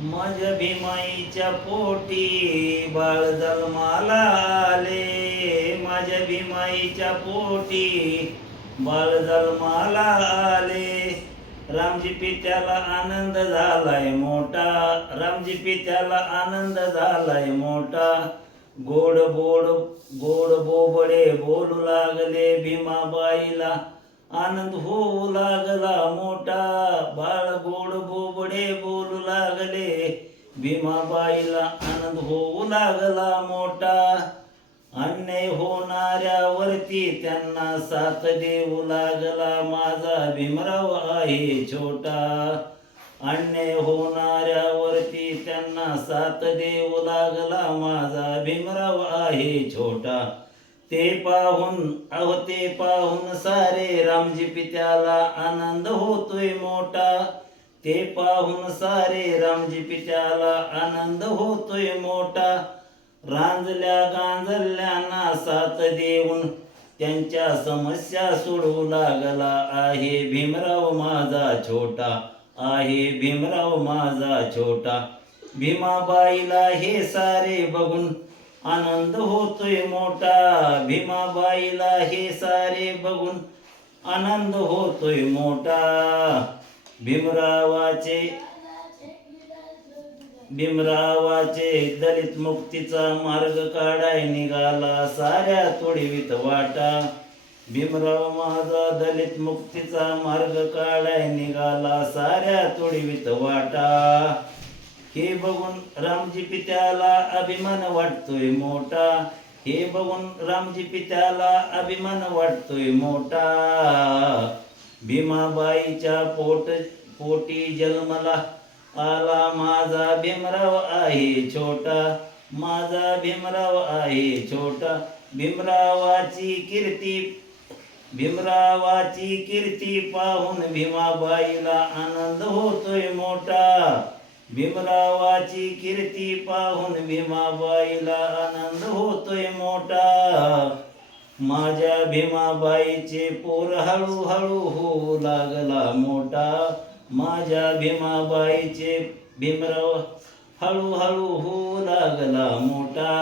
माझ्या भीमाईच्या पोटी बाळ जन्माला आले. माझ्या भीमाईच्या पोटी बाळ जन्माला आले. रामजी पित्याला आनंद झालाय मोठा. रामजी पित्याला आनंद झालाय मोठा. गोड गोड गोड बोबडे बोलू लागले. भीमाबाईला आनंद होऊ लागला मोठा. बाळ गोड बोबडे बोलू लागले. भीमाबाईला आनंद होऊ लागला मोठा. अन्याय होणाऱ्यावरती त्यांना साथ देऊ लागला. माझा भीमराव आहे छोटा. अन्याय होणाऱ्यावरती त्यांना साथ देऊ लागला. माझा भीमराव आहे छोटा. ते पाहून सारे रामजी पित्याला आनंद होतोय मोठा. ते पाहून सारे रामजी पित्याला आनंद होतोय मोठा. रांजल्या गांजल्यांना साथ देऊन त्यांच्या समस्या सोडवू लागला आहे भीमराव माझा छोटा. आहे भीमराव माझा छोटा. भीमाबाईला हे सारे बघून आनंद होतोय मोठा. भीमाबाईला हे सारे बघून आनंद होतोय मोठा. भीमरावाचे दलित मुक्तीचा मार्ग काढाय निघाला साऱ्या तोडवीत वाटा. भीमराव माझा दलित मुक्तीचा मार्ग काढाय निघाला साऱ्या तोडवीत वाटा. हे बघून रामजी पित्याला अभिमान वाटतोय मोठा. हे बघून रामजी पित्याला अभिमान वाटतोय मोठा. भीमाबाईच्या पोटी जन्मला आला माझा भीमराव आहे छोटा. माझा भीमराव आहे छोटा. भीमरावाची कीर्ती पाहून भीमाबाईला आनंद होतोय मोठा. भीमरावाची कीर्ती पाहून भीमाबाईला आनंद होतोय मोठा. माझ्या भीमाबाईचे पोर हळूहळू होऊ लागला मोठा. माझ्या भीमाबाईचे भीमराव हळूहळू होऊ लागला मोठा.